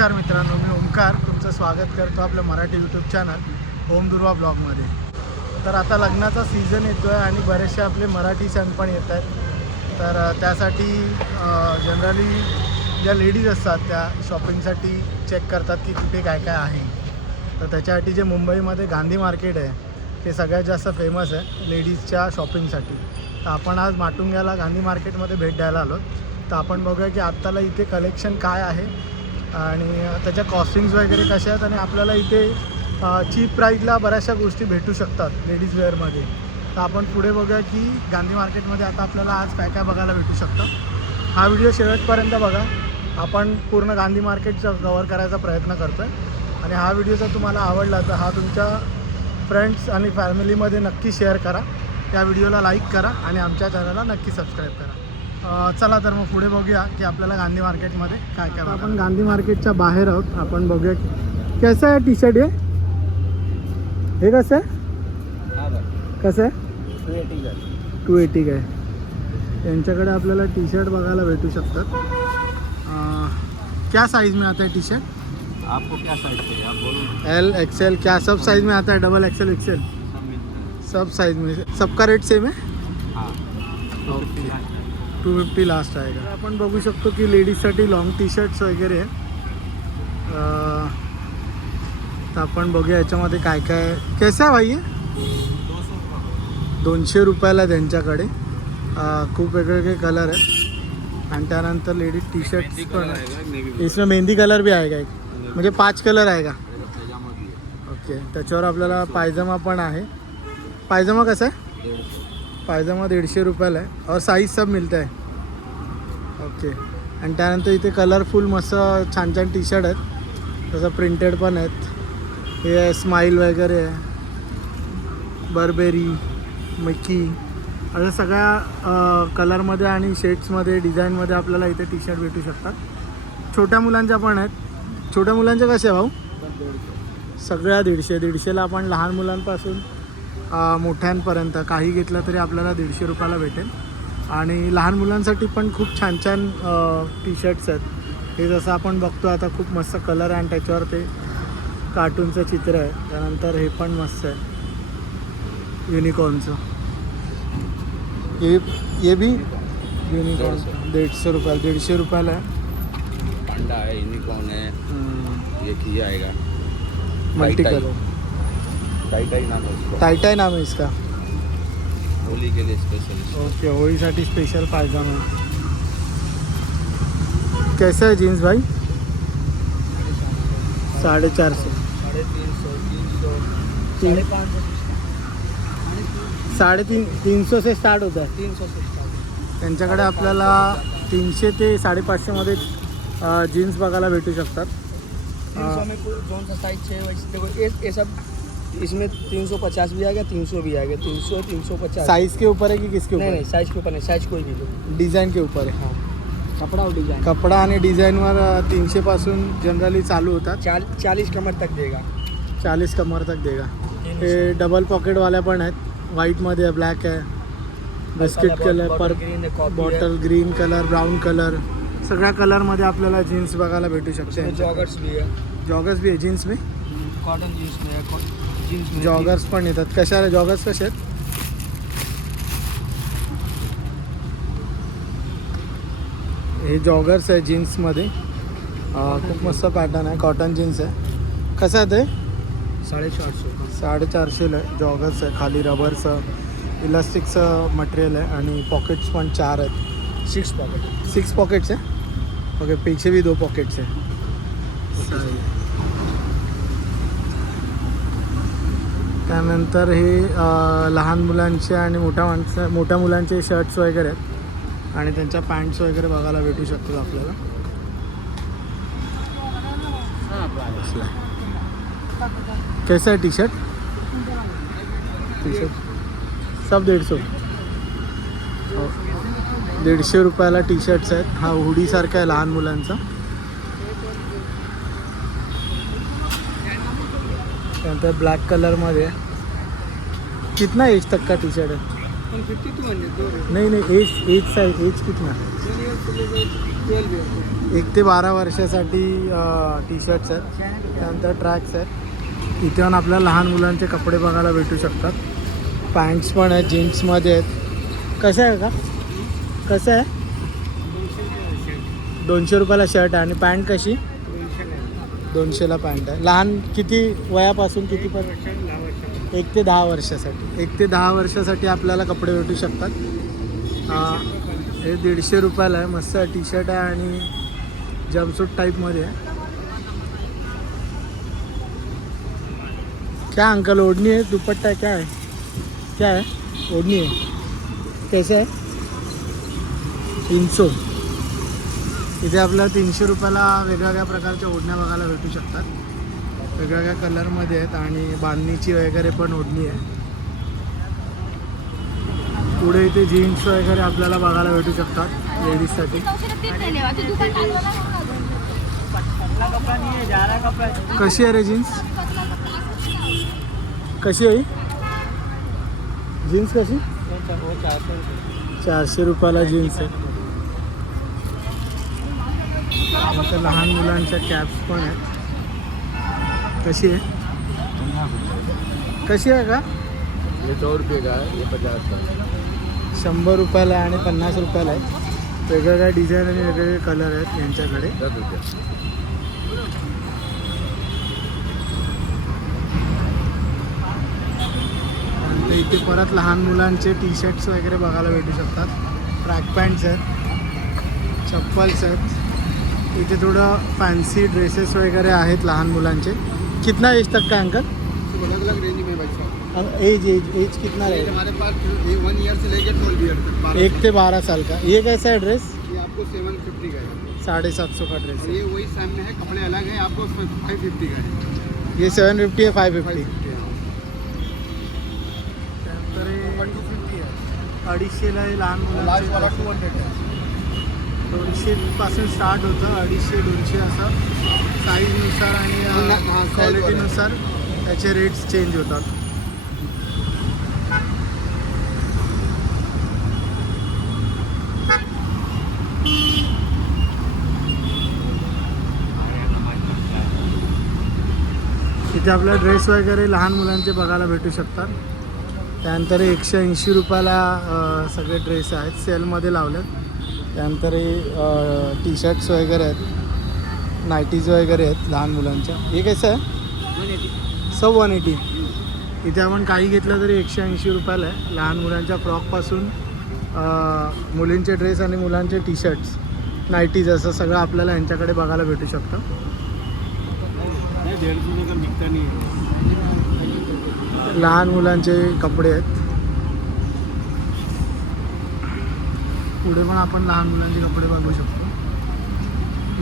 नमस्कार मित्रांनो, मी ओमकार तुमचं स्वागत करतो आपल्या मराठी यूट्यूब चॅनल ओम दुर्वा ब्लॉगमध्ये. तर आता लग्नाचा सीझन येतो आहे आणि बरेचसे आपले मराठी सण पण येत आहेत. तर त्यासाठी जनरली ज्या लेडीज असतात त्या शॉपिंगसाठी चेक करतात की कुठे काय काय आहे. तर त्याच्यासाठी जे मुंबईमध्ये गांधी मार्केट आहे ते सगळ्यात जास्त फेमस आहे लेडीजच्या शॉपिंगसाठी. तर आपण आज माटुंग्याला गांधी मार्केटमध्ये भेट द्यायला आलो. तर आपण बघूया की आत्ताला इथे कलेक्शन काय आहे आणि त्याच्या कॉस्टिंग्स वगैरे कशा आहेत आणि आपल्याला इथे चीप प्राईजला बऱ्याचशा गोष्टी भेटू शकतात लेडीज वेअरमध्ये. तर आपण पुढे बघूया की गांधी मार्केटमध्ये आता आपल्याला आज काय काय बघायला भेटू शकतं. हा व्हिडिओ शेवटपर्यंत बघा. आपण पूर्ण गांधी मार्केटचा कव्हर करायचा प्रयत्न करतो आहे आणि हा व्हिडिओ जर तुम्हाला आवडला तर हा तुमच्या फ्रेंड्स आणि फॅमिलीमध्ये नक्की शेअर करा. त्या व्हिडिओला लाईक करा आणि आमच्या चॅनलला नक्की सबस्क्राईब करा. चला तर मग पुढे बघूया की आपल्याला गांधी मार्केटमध्ये काय काय. आपण गांधी मार्केटच्या बाहेर आहोत. आपण बघूया कसं आहे टी शर्ट. हे कसं आहे, कसं आहे 280 काय. त्यांच्याकडे आपल्याला टी शर्ट बघायला भेटू शकतात. क्या साइज़ में आता है टी शर्ट? आपको क्या साइज चाहिए आप बोलो. एल एक्सएल क्या सब साइज़ में आता है? डबल एक्सएल एक्सएल सब साइज़ में. सबका रेट सेम है? हाँ ओके 250 लास्ट आएगा. आपण बघू शकतो की लेडीजसाठी लॉंग टी शर्ट्स वगैरे आहे. तर आपण बघूया याच्यामध्ये काय काय. कैसा आहे भाई? 200 रुपयाला त्यांच्याकडे खूप वेगवेगळे कलर आहेत. आणि त्यानंतर लेडीज टी शर्ट्स पण आहे. इसमें मेहंदी कलर भी आएगा एक, म्हणजे 5 कलर आएगा. ओके. त्याच्यावर आपल्याला पायजमा पण आहे. पायजमा कसा आहे? पायजमा 150 रुपयाला आहे और साईज सब मिळतं आहे. ओके. आणि त्यानंतर इथे कलरफुल मस्त छान छान टी शर्ट आहेत. तसं प्रिंटेड पण आहेत. हे आहे स्माईल वगैरे आहे, बर्बेरी, मिकी, अशा सगळ्या कलरमध्ये आणि शेड्समध्ये डिझाईनमध्ये आपल्याला इथे टी शर्ट भेटू शकतात. छोट्या मुलांच्या पण आहेत. छोट्या मुलांच्या कसे आहे भाऊ? सगळ्या 150ला. आपण लहान मुलांपासून मोठ्यांपर्यंत काही घेतलं तरी आपल्याला 150 रुपयाला भेटेल. आणि लहान मुलांसाठी पण खूप छान छान टी शर्ट्स आहेत. हे जसं आपण बघतो आता खूप मस्त कलर आहे आणि त्याच्यावर ते कार्टूनचं चित्र आहे. त्यानंतर हे पण मस्त आहे युनिकॉर्नचं. ये भी युनिकॉर्न 150 रुपयाला. 150 रुपयाला आहे. पांडा है, यूनिकॉर्न है, ये किया आएगा मल्टी कलर. टाई नाम है उसको. टाई नाम है इसका. होली के लिए स्पेशल. ओके. होळीसाठी स्पेशल पायजामा. कैसा है जीन्स भाई? 450. 350 से स्टार्ट होता है. 300 से स्टार्ट. त्यांच्याकडे आपल्याला 300 ते 550 मध्ये जीन्स बघायला भेटू शकतात. 300 में कौन सा साइज चाहिए वैसे देखो. ये सब इसमें 350 भी आएगा, 300 भी आएगा. 300 350 साइज के ऊपर है कि किसके ऊपर? नहीं साइज के ऊपर नहीं, साइज कोई भी लो. डिझाईन के ऊपर आहे. हाँ कपड़ा और डिजाइन. कपडा आणि डिझाईनवर 300 पासून जनरली चालू होतात. 40 कमर तक देगा. 40 कमर तक देगा. हे डबल पॉकेटवाल्या पण आहेत. व्हाईटमध्ये आहे, ब्लॅक आहे, biscuit colour, bottle green colour, brown colour, सगळ्या कलरमध्ये आपल्याला जीन्स बघायला भेटू शकते. जॉगर्स भी है. जॉगर्स भी आहे जीन्स में. कॉटन जीन्स में है, जीन्स में जॉगर्स पण येतात. कशा जॉगर्स कसे आहेत? हे जॉगर्स आहे जीन्समध्ये. खूप मस्त पॅटर्न आहे. कॉटन जीन्स आहे. कसं आहे ते? 450. 450ला आहे. जॉगर्स आहे. खाली रबरचं इलास्टिकचं मटेरियल आहे आणि पॉकेट्स पण 4 आहेत. 6 पॉकेट. 6 पॉकेट्स आहे. ओके. पीछे भी 2 पॉकेट्स आहे. त्यानंतर हे लहान मुलांचे आणि मोठ्या मुलांचे शर्ट्स वगैरे आहेत आणि त्यांच्या पॅन्ट्स वगैरे बघायला भेटू शकतात आपल्याला. कैसा है टी शर्ट? टी शर्ट सब 150. 150 रुपयाला टी शर्ट्स आहेत. हा हुडीसारखा आहे लहान मुलांचा. त्यानंतर ब्लॅक कलरमध्ये. कितना एज तक का टी शर्ट है? फ्रॉम 50 to 100 दो रेट नहीं नहीं एज साइज एज कितना 12 ईयर 1 ते 12 वर्षासाठी टी शर्ट्स आहेत. त्यानंतर ट्रॅक्स आहेत. इथे पण आपल्याला लहान मुलांचे कपडे बघायला भेटू शकतात. पॅन्ट्स पण आहेत, जीन्समध्ये आहेत. कसं आहे का, कसं आहे? 200 रुपयाला शर्ट आहे. आणि पॅन्ट कशी? 200ला पॅन्ट आहे. लहान किती वयापासून किती पण? 1 ते 10 वर्षासाठी. 1 ते 10 वर्षासाठी आपल्याला कपडे भेटू शकतात. हे 150 रुपयाला आहे. मस्त टी शर्ट आहे आणि जम्पसूट टाईपमध्ये आहे. क्या अंकल ओढ़नी है, दुपट्टा है, क्या है, क्या है? ओढ़नी है. कैसे आहे? 300. इथे आपल्याला 300 रुपयाला वेगवेगळ्या प्रकारच्या ओढण्या बघायला भेटू शकतात. वेगवेगळ्या कलरमध्ये आहेत आणि बांधणीची वगैरे पण ओढणी आहे. पुढे इथे जीन्स वगैरे आपल्याला बघायला भेटू शकतात लेडीजसाठी. कशी आहे रे जीन्स? कशी आहे जीन्स? कशी? 400 रुपयाला जीन्स आहे. इथे लहान मुलांच्या कॅप्स पण आहेत. कशी आहे? कशी आहे का? ये 100 रुपये का है, ये 50 का. 100 रुपयाला आहे आणि 50 रुपयाला आहे. वेगवेगळ्या डिझाईन आणि वेगवेगळे कलर आहेत यांच्याकडे. 10 रुपये. आणि इथे परत लहान मुलांचे टी शर्ट्स वगैरे बघायला भेटू शकतात. ट्रॅक पॅन्ट्स आहेत, चप्पल्स आहेत. इथे थोडं फॅन्सी ड्रेसेस वगैरे आहेत लहान मुलांचे. कितना एज तक का अंकल? अलग अलग रेंज में भाई साहब. एज कितना ये रहेगा? हमारे पास 1 ईयर से लेकर 12 ईयर तक 12 1 ते 12 साल का. ये कैसा है ड्रेस? ये आपको 750 का है. 750 का ड्रेस और है. ये वही सामने है, कपड़े अलग है, आपको 550 का है. ये 750 है, 550. 550 त्यानंतर हे 250 आहे लहान लास्ट वाला मुलांचे. 200 है. 200 पासून स्टार्ट होतं. 250-200 असं साईजनुसार आणि हां, क्वालिटीनुसार त्याचे रेट्स चेंज होतात. इथे आपल्याला ड्रेस वगैरे लहान मुलांचे बघायला भेटू शकतात. त्यानंतर 180 रुपयाला सगळे ड्रेस आहेत, सेलमध्ये लावलेत. त्यानंतर टी शर्ट्स वगैरे आहेत, नाईटीज वगैरे आहेत लहान मुलांच्या. हे कसं आहे? 180. इथे आपण काही घेतलं तरी 180 रुपयाला आहे. लहान मुलांच्या फ्रॉकपासून मुलींचे ड्रेस आणि मुलांचे टी शर्ट्स, नाईटीज असं सगळं आपल्याला यांच्याकडे बघायला भेटू शकतं. लहान मुलांचे कपडे आहेत. पुढे पण आपण लहान मुलांचे कपडे बघू शकतो.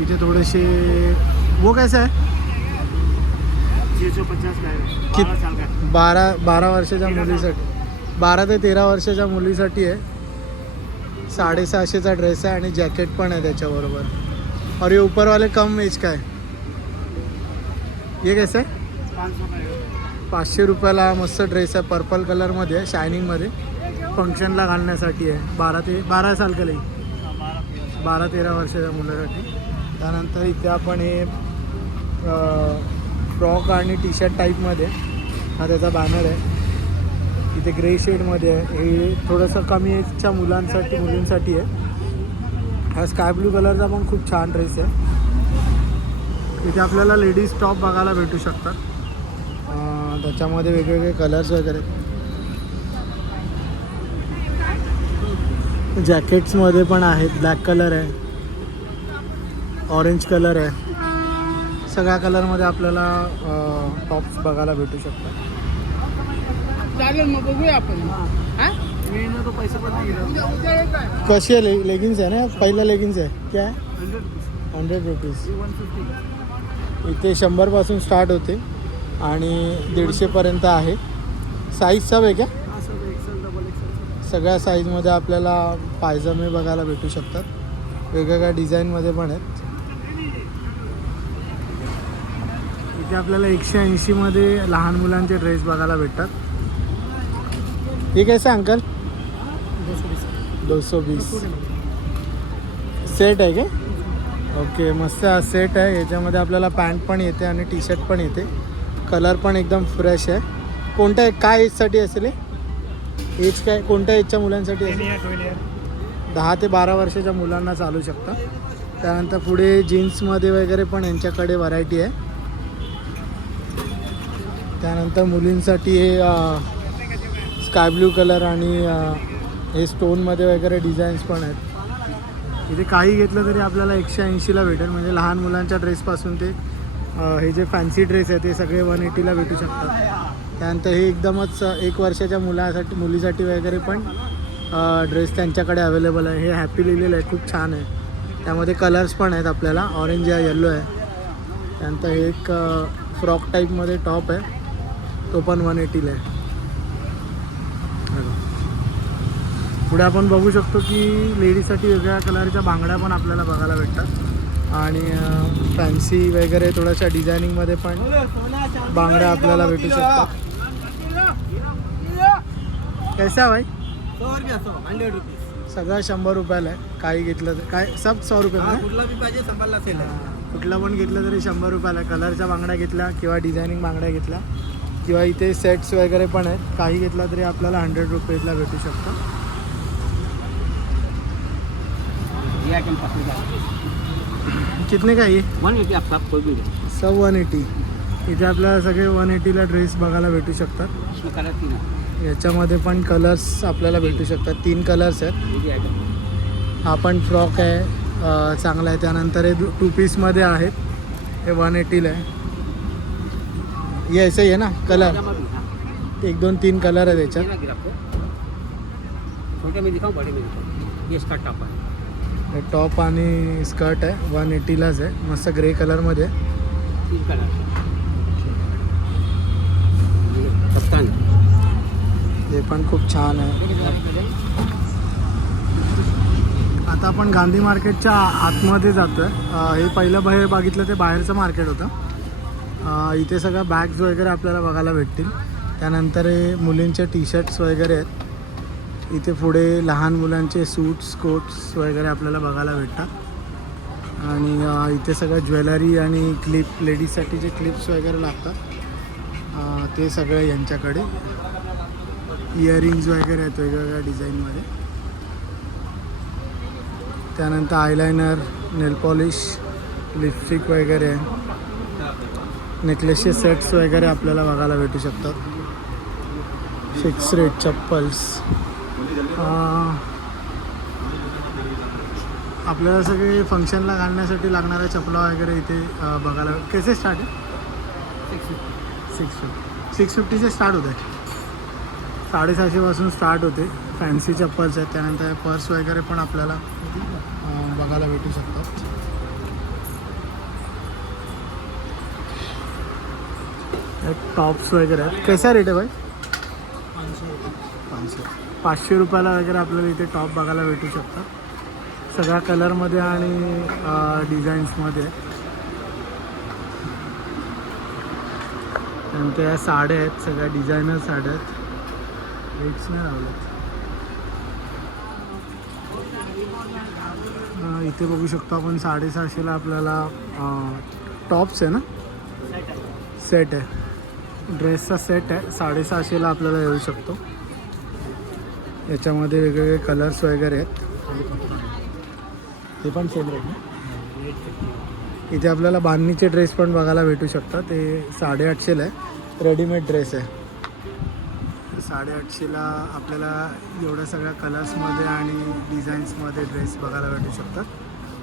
इथे थोडेसे. वो कैसा है? 650 का है. 12 साल का है. 12 वर्षाच्या मुलीसाठी, 12 ते 13 वर्षाच्या मुलीसाठी आहे. 750चा ड्रेस आहे आणि जॅकेट पण आहे त्याच्याबरोबर. और ये ऊपर वाले कम एज का है. ये कैसा आहे? 500 का है. 500 रुपयाला मस्त ड्रेस आहे. पर्पल कलरमध्ये आहे, शायनिंगमध्ये. फंक्शनला घालण्यासाठी आहे. 12 साल का लई 12-13 वर्षाच्या मुलासाठी. त्यानंतर इथे आपण हे फ्रॉक आणि टी शर्ट टाईपमध्ये, हा त्याचा बॅनर आहे. इथे ग्रे शेडमध्ये आहे. हे थोडंसं कमी एजच्या मुलींसाठी आहे. हा स्काय ब्लू कलरचा पण खूप छान ड्रेस आहे. इथे आपल्याला लेडीज टॉप बघायला भेटू शकतात. त्याच्यामध्ये वेगवेगळे कलर्स वगैरे. जॅकेट्समध्ये पण आहेत. ब्लॅक कलर आहे, ऑरेंज कलर आहे. सगळ्या कलरमध्ये आपल्याला टॉप्स बघायला भेटू शकतात. चालेल मग बघूया आपण. हां मी ना तो पैसे पण नाही घेणार. कशी आहे? लेगिन्स आहे ना, पहिला लेगिन्स आहे. क्या आहे? 100 रुपीज. 150. इथे 100पासून स्टार्ट होते आणि 150पर्यंत आहे. साईज सब आहे क्या? हां सर, एक्सेल डबल एक्सेल. सगळ्या साईजमध्ये आपल्याला पायजमे बघायला भेटू शकतात. वेगवेगळ्या डिझाईनमध्ये पण आहेत. इथे आपल्याला 180मध्ये लहान मुलांचे ड्रेस बघायला भेटतात. हे कैसे अंकल? 220 सेट आहे का? ओके, मस्त हा सेट आहे. याच्यामध्ये आपल्याला पॅन्ट पण येते आणि टी शर्ट पण येते. कलर पण एकदम फ्रेश आहे. कोणत्या काय एजसाठी असेल हे? एज काय, कोणत्या एजच्या मुलांसाठी असेल? 10 ते 12 वर्षाच्या मुलांना चालू शकतं. त्यानंतर पुढे जीन्समध्ये वगैरे पण यांच्याकडे व्हरायटी आहे. त्यानंतर मुलींसाठी हे स्काय ब्ल्यू कलर आणि हे स्टोनमध्ये वगैरे डिझाईन्स पण आहेत. इथे काही घेतलं तरी आपल्याला 180ला भेटेल. म्हणजे लहान मुलांच्या ड्रेसपासून ते हे जे फॅन्सी ड्रेस आहे ते सगळे 180ला भेटू शकतात. त्यानंतर हे एकदमच 1 वर्षाच्या मुलीसाठी वगैरे पण ड्रेस त्यांच्याकडे अवेलेबल आहे. हे हॅपी लिहिलेलं आहे, खूप छान आहे. त्यामध्ये कलर्स पण आहेत आपल्याला, ऑरेंज आहे, येल्लो आहे. त्यानंतर हे एक फ्रॉक टाईपमध्ये टॉप आहे, तो पण 180ला आहे. पुढे आपण बघू शकतो की लेडीजसाठी वेगवेगळ्या कलरच्या बांगड्या पण आपल्याला बघायला भेटतात. आणि फॅन्सी वगैरे थोड्याशा डिझायनिंगमध्ये पण बांगड्या आपल्याला भेटू शकतात. कैसा आहे भाई? 100 रुपीज. सगळं 100 रुपयाला आहे. काही घेतलं तर काय सब 100 रुपये. कुठला बी पाहिजे संभाळला सेल आहे. कुठला पण घेतलं तरी 100 रुपयाला आहे. कलरच्या बांगड्या घेतल्या किंवा डिझायनिंग बांगड्या घेतल्या किंवा इथे सेट्स वगैरे पण आहेत. काही घेतला तरी आपल्याला 100 रुपीजला भेटू शकतं. ये आइटम पसंद है कितने का ये? 180 आपका कोई भी सब 180. इथे आपल्याला सगळे 180ला ड्रेस बघायला भेटू शकतात. इसमें कलर 3 है. याच्यामध्ये पण कलर्स आपल्याला भेटू शकतात. 3 कलर्स आहेत. ये भी आइटम हा पण फ्रॉक आहे, चांगला आहे. त्यानंतर हे 2 पीसमध्ये आहेत, हे 180ला आहे. ये ऐसे ही आहे ना कलर? 1, 2, 3 कलर आहे त्याच्यात. छोटे में दिखाऊं बड़े में दिखाऊं? ये इसका टॉप है. हे टॉप आणि स्कर्ट आहे, 180लाच आहे. मस्त ग्रे कलरमध्ये आहे. 3 कलर. ये कप्तान हे पण खूप छान आहे. आता आपण गांधी मार्केटच्या आतमध्ये जातो आहे. हे पहिलं बघितलं ते बाहेरचं मार्केट होतं. इथे सगळं बॅग्स वगैरे आपल्याला बघायला भेटतील. त्यानंतर हे मुलींचे टी शर्ट्स वगैरे आहेत. इथे पुढे लहान मुलांचे सूट्स कोट्स वगैरे आपल्याला बघायला भेटतात. आणि इथे सगळं ज्वेलरी आणि क्लिप, लेडीजसाठी जे क्लिप्स वगैरे लागतात ते सगळं यांच्याकडे. इयरिंग्ज वगैरे आहेत वेगवेगळ्या डिझाईनमध्ये. त्यानंतर आयलायनर, नेल पॉलिश, लिपस्टिक वगैरे, नेकलेसचे सेट्स वगैरे आपल्याला बघायला भेटू शकतात. फिक्स रेट चप्पल्स, आपल्याला सगळे फंक्शनला घालण्यासाठी लागणाऱ्या चपला वगैरे इथे बघायला. कसे स्टार्ट आहे? 650 स्टार्ट होत आहे. 750पासून स्टार्ट होते. फॅन्सी चप्पल्स आहेत. त्यानंतर पर्स वगैरे पण आपल्याला बघायला भेटू शकतात. टॉप्स वगैरे आहेत. कैसा रेट आहे भाई? 500 रुपयाला वगैरे आपल्याला इथे टॉप बघायला भेटू शकतात. सगळ्या कलरमध्ये आणि डिझाईन्समध्ये. त्यानंतर या साड्या आहेत, सगळ्या डिझायनर साड्या आहेत. रेट्स नाही लावलेत. इथे बघू शकतो आपण 750ला आपल्याला टॉप्स आहे ना, सेट आहे. ड्रेसचा सेट आहे, 750ला आपल्याला येऊ शकतो. याच्यामध्ये वेगवेगळे कलर्स वगैरे आहेत. ते पण सेम रेट ना. इथे आपल्याला बांधणीचे ड्रेस पण बघायला भेटू शकतात. ते 850ला आहे. रेडीमेड ड्रेस आहे. 850ला आपल्याला एवढ्या सगळ्या कलर्समध्ये आणि डिझाईन्समध्ये ड्रेस बघायला भेटू शकतात.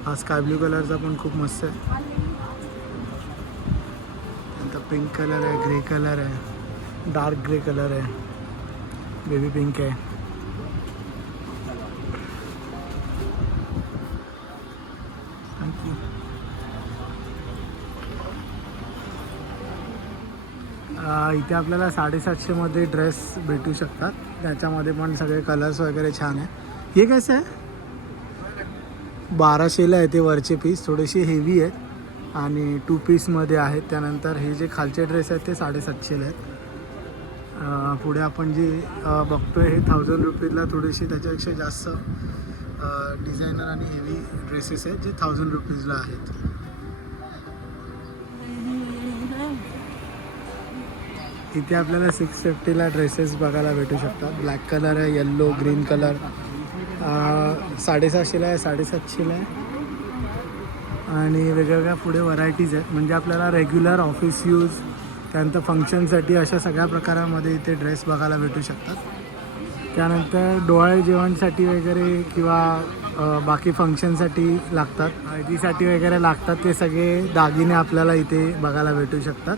हा स्काय ब्ल्यू कलरचा पण खूप मस्त आहे. नंतर पिंक कलर आहे, ग्रे कलर आहे, डार्क ग्रे कलर आहे, बेबी पिंक आहे. थँक्यू. इथे आपल्याला 750मध्ये ड्रेस भेटू शकतात. त्याच्यामध्ये पण सगळे कलर्स वगैरे छान आहे. हे कसं आहे? 1200ला आहे ते वरचे पीस, थोडेसे हेवी आहेत आणि 2 पीसमध्ये आहेत. त्यानंतर हे जे खालचे ड्रेस आहेत ते 750ला आहेत. पुढे आपण जे बघतोय हे 1000 रुपीजला थोडेसे त्याच्यापेक्षा जास्त डिझायनर आणि हेवी ड्रेसेस आहेत जे 1000 रुपीजला आहेत. इथे आपल्याला 650ला ड्रेसेस बघायला भेटू शकतात. ब्लॅक कलर आहे, येल्लो, ग्रीन कलर 750ला आहे, 750ला आहे आणि वेगवेगळ्या पुढे व्हरायटीज आहेत. म्हणजे आपल्याला रेग्युलर ऑफिस यूज त्यानंतर फंक्शनसाठी अशा सगळ्या प्रकारामध्ये इथे ड्रेस बघायला भेटू शकतात. त्यानंतर डोहाळे जेवणसाठी वगैरे किंवा बाकी फंक्शनसाठी लागतात, हळदीसाठी वगैरे लागतात ते सगळे दागिने आपल्याला इथे बघायला भेटू शकतात.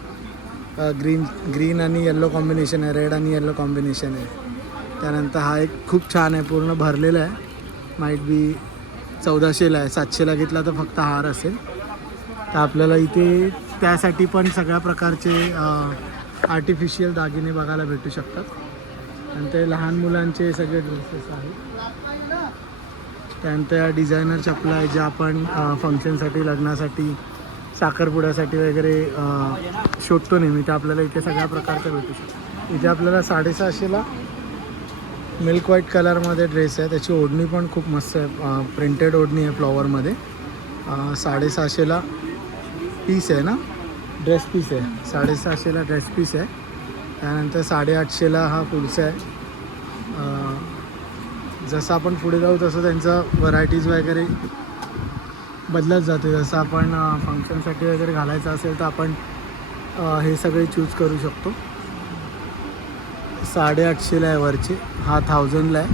ग्रीन आणि येल्लो कॉम्बिनेशन आहे, रेड आणि येल्लो कॉम्बिनेशन आहे. त्यानंतर हा एक खूप छान आहे, पूर्ण भरलेला आहे, माईट बी 1400ला आहे. 700ला घेतला तर फक्त हार असेल. तर आपल्याला इथे त्यासाठी पण सगळ्या प्रकारचे आर्टिफिशियल दागिने बघायला भेटू शकतात. आणि ते लहान मुलांचे सगळे ड्रेसेस आहेत. त्यानंतर डिझायनर चपला आहे ज्या आपण फंक्शनसाठी, लग्नासाठी, साखरपुड्यासाठी वगैरे शोधतो नेहमी. ते आपल्याला इथे सगळ्या प्रकारचं भेटू शकतो. इथे आपल्याला 750ला मिल्क व्हाईट कलरमध्ये ड्रेस आहे. त्याची ओढणी पण खूप मस्त आहे, प्रिंटेड ओढणी आहे फ्लॉवरमध्ये. 750ला पीस आहे ना, ड्रेस पीस आहे. 750ला ड्रेस पीस आहे. त्यानंतर 850ला हा पुढचा आहे. जसं आपण पुढे जाऊ तसं त्यांचं व्हरायटीज वगैरे बदलत जाते. जसं आपण फंक्शनसाठी वगैरे घालायचं असेल तर आपण हे सगळे चूज करू शकतो. 850ला आहे वरचे, हा 1000ला आहे.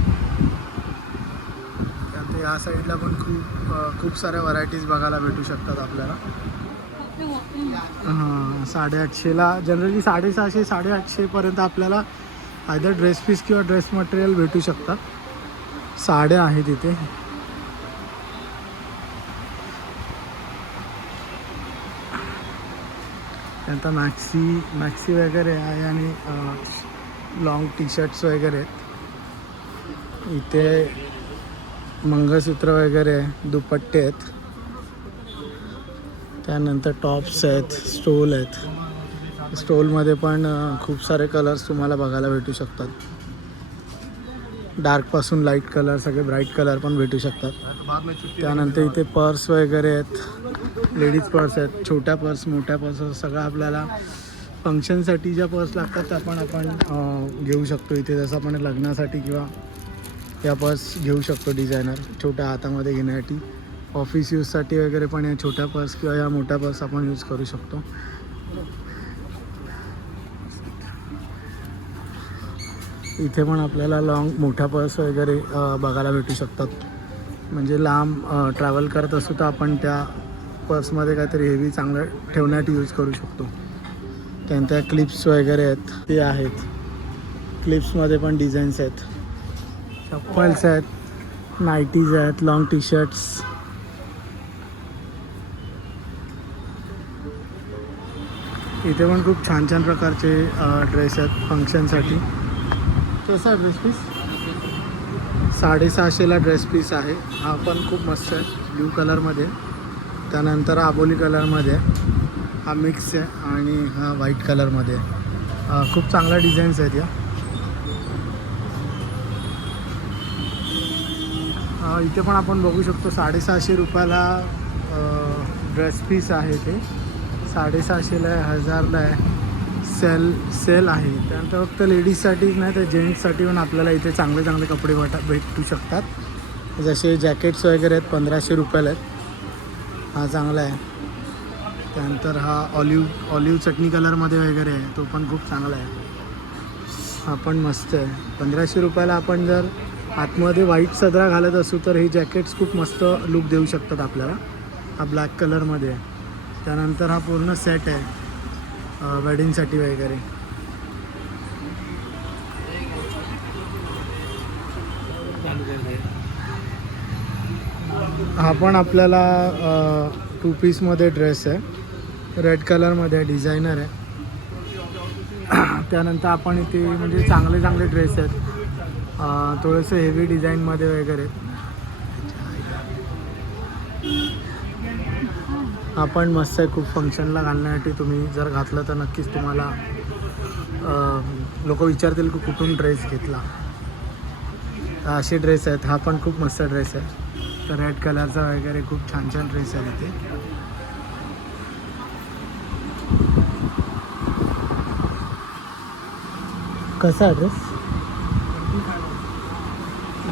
त्यानंतर या साईडला पण खूप साऱ्या व्हरायटीज बघायला भेटू शकतात आपल्याला. 850ला जनरली 750, 850पर्यंत आपल्याला आयदर ड्रेस पीस किंवा ड्रेस मटेरियल भेटू शकतात. साड्या आहेत इथे. त्यानंतर मॅक्सी वगैरे आहे आणि लॉंग टी शर्ट्स वगैरे आहेत. इथे मंगळसूत्र वगैरे आहे, दुपट्टे आहेत. त्यानंतर टॉप्स आहेत, स्टोल आहेत. स्टोलमध्ये पण खूप सारे कलर्स तुम्हाला बघायला भेटू शकतात. डार्कपासून लाईट कलर, सगळे ब्राईट कलर पण भेटू शकतात. त्यानंतर इथे पर्स वगैरे आहेत, लेडीज पर्स आहेत, छोट्या पर्स, मोठ्या पर्स, सगळं आपल्याला फंक्शनसाठी ज्या पर्स लागतात त्या पण आपण घेऊ शकतो इथे. जसं आपण लग्नासाठी किंवा या पर्स घेऊ शकतो डिझायनर, छोट्या हातामध्ये घेण्यासाठी. ऑफिस यूजसाठी वगैरे पण या छोट्या पर्स किंवा या मोठ्या पर्स आपण यूज करू शकतो. इथे पण आपल्याला मोठ्या पर्स वगैरे बघायला भेटू शकतात. म्हणजे लांब ट्रॅव्हल करत असू तर आपण त्या पर्समध्ये काहीतरी हेवी चांगलं ठेवण्यासाठी यूज करू शकतो. त्यानंतर क्लिप्स वगैरे आहेत, ते आहेत. क्लिप्समध्ये पण डिझाईन्स आहेत, चप्पल्स आहेत, नाईटीज आहेत, लॉंग टी शर्ट्स. इथे पण खूप छान छान प्रकारचे ड्रेस आहेत फंक्शनसाठी. कसा आहे ड्रेस पीस? 750ला ड्रेस पीस आहे. हा पण खूप मस्त आहे, ब्ल्यू कलरमध्ये. त्यानंतर आबोली कलरमध्ये, हा मिक्स आहे आणि हा व्हाईट कलरमध्ये. खूप चांगल्या डिझाईन्स आहेत या. इथे पण आपण बघू शकतो 750 रुपयाला ड्रेस पीस आहे. ते 750ला आहे, 1000ला आहे. सेल आहे. त्यानंतर फक्त लेडीजसाठीच नाही तर जेंट्ससाठी पण आपल्याला इथे चांगले चांगले कपडे भेटू शकतात. जसे जॅकेट्स वगैरे आहेत, 1500 रुपयाला आहेत. हा चांगला आहे. त्यानंतर हा ऑलिव्ह चटणी कलरमध्ये वगैरे आहे, तो पण खूप चांगला आहे. हा पण मस्त आहे. 1500 रुपयाला आपण जर आतमध्ये व्हाईट सदरा घालत असू तर हे जॅकेट्स खूप मस्त लुक देऊ शकतात आपल्याला. हा ब्लॅक कलरमध्ये आहे. त्यानंतर हा पूर्ण सेट आहे वेडिंगसाठी वगैरे. हा पण आपल्याला 2 पीसमध्ये ड्रेस आहे, रेड कलरमध्ये आहे, डिझायनर आहे. त्यानंतर आपण इथे म्हणजे चांगले चांगले ड्रेस आहेत, थोडंसं हेवी डिझाईनमध्ये वगैरे. हा पण मस्त आहे, खूप फंक्शनला घालण्यासाठी तुम्ही जर घातलं तर नक्कीच तुम्हाला लोक विचारतील की कुठून ड्रेस घेतला. तर असे ड्रेस आहेत. हा पण खूप मस्त ड्रेस आहे. तर रेड कलरचा वगैरे खूप छान छान ड्रेस आहे इथे. कसा आहे ड्रेस?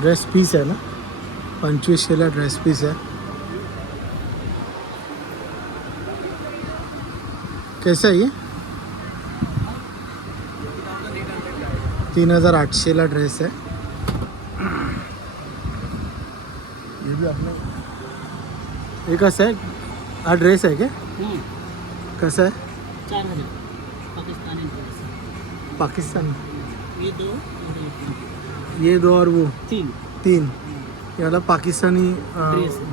ड्रेस पीस आहे ना, 2500ला ड्रेस पीस आहे. कैसा आहे? 3800ला ड्रेस आहे. ये भी आपने हे कसं आहे? हा ड्रेस आहे का? कसं आहे? 4000 पाकिस्तानी ड्रेस. पाकिस्तान. ये दो और ये तीन. ये दो और वो तीन 3. ये वाला पाकिस्तानी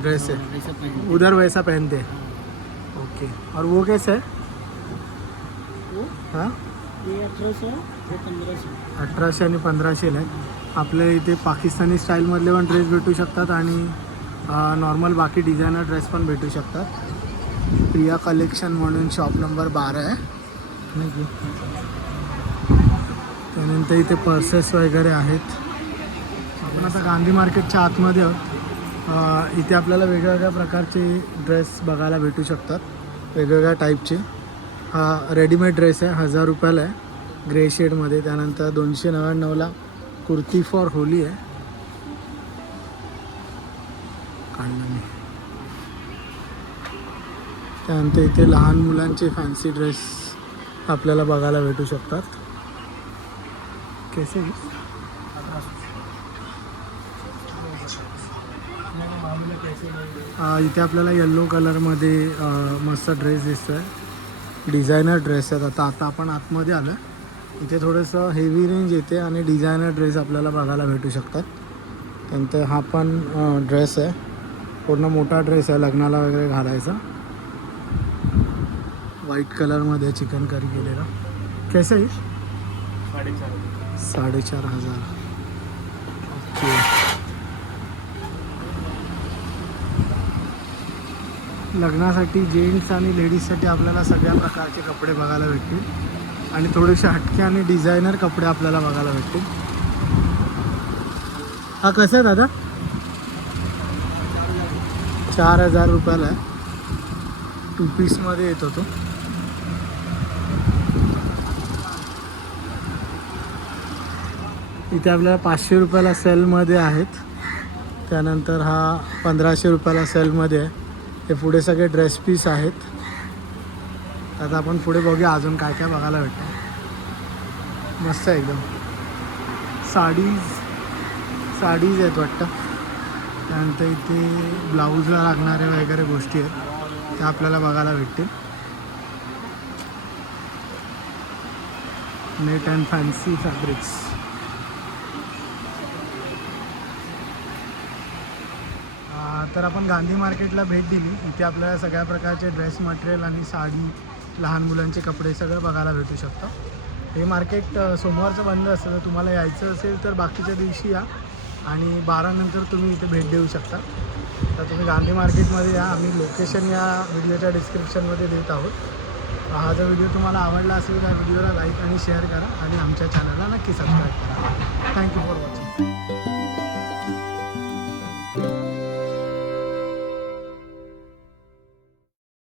ड्रेस है. हाँ, ऐसा पहन. उधर वैसा पहनते हैं. ओके. और वो कैसा है? वो हां ये 1800 वो 1500. 1800 आणि 1500 आहे. आपल्या इथे पाकिस्तानी स्टाईलमधले पण ड्रेस भेटू शकतात आणि नॉर्मल बाकी डिझायनर ड्रेस पण भेटू शकतात. प्रिया कलेक्शन म्हणून शॉप नंबर 12 आहे. नाही की त्यानंतर इथे पर्सेस वगैरे आहेत. आपण आता गांधी मार्केटच्या आतमध्ये आहोत. इथे आपल्याला वेगवेगळ्या प्रकारचे ड्रेस बघायला भेटू शकतात, वेगवेगळ्या टाईपचे. हा रेडीमेड ड्रेस आहे, 1000 रुपयाला आहे ग्रे शेडमध्ये. त्यानंतर 299ला कुर्ती फॉर होली आहे. काढलं मी. त्यानंतर इथे लहान मुलांचे फॅन्सी ड्रेस आपल्याला बघायला भेटू शकतात. कैसे इथे आपल्याला येल्लो कलरमध्ये मस्त ड्रेस दिसतो आहे. डिझायनर ड्रेस आहेत. आता आपण आतमध्ये आलो आहे. इथे थोडंसं हेवी रेंज येते आणि डिझायनर ड्रेस आपल्याला बघायला भेटू शकतात. त्यानंतर हा पण ड्रेस आहे, पूर्ण मोठा ड्रेस आहे लग्नाला वगैरे घालायचा. व्हाईट कलरमध्ये चिकन करी केलेला. कैसे आहे? 4500. ओके. लग्नासाठी जेंट्स आणि लेडीजसाठी आपल्याला सगळ्या प्रकारचे कपडे बघायला भेटतील आणि थोडेसे हटके आणि डिझायनर कपडे आपल्याला बघायला भेटतील. हा कसा आहे दादा? 4000 रुपयाला आहे. 2 पीसमध्ये येतो तो. इथे आपल्याला 500 रुपयाला सेलमध्ये आहेत. त्यानंतर हा 1500 रुपयाला सेलमध्ये आहे. हे पुढे सगळे ड्रेस पीस आहेत. आता आपण पुढे बघूया अजून काय काय बघायला भेटतं. मस्त आहे एकदम. साडीज आहेत वाटतं. त्यानंतर इथे ब्लाऊजला लागणाऱ्या वगैरे गोष्टी आहेत त्या आपल्याला बघायला भेटतील. Net and fancy fabrics. तर आपण गांधी मार्केटला भेट दिली. इथे आपल्याला सगळ्या प्रकारचे ड्रेस मटेरियल आणि साडी, लहान मुलांचे कपडे सगळं बघायला भेटू शकतं. हे मार्केट सोमवारचं बंद असतं. जर तुम्हाला यायचं असेल तर बाकीच्या दिवशी या आणि 12 नंतर तुम्ही इथे भेट देऊ शकता. तर तुम्ही गांधी मार्केटमध्ये या. आम्ही लोकेशन या व्हिडिओच्या डिस्क्रिप्शनमध्ये देत आहोत. हा जर व्हिडिओ तुम्हाला आवडला असेल तर व्हिडिओला लाईक आणि शेअर करा आणि आमच्या चॅनलला नक्की सबस्क्राईब करा. Thank you for watching.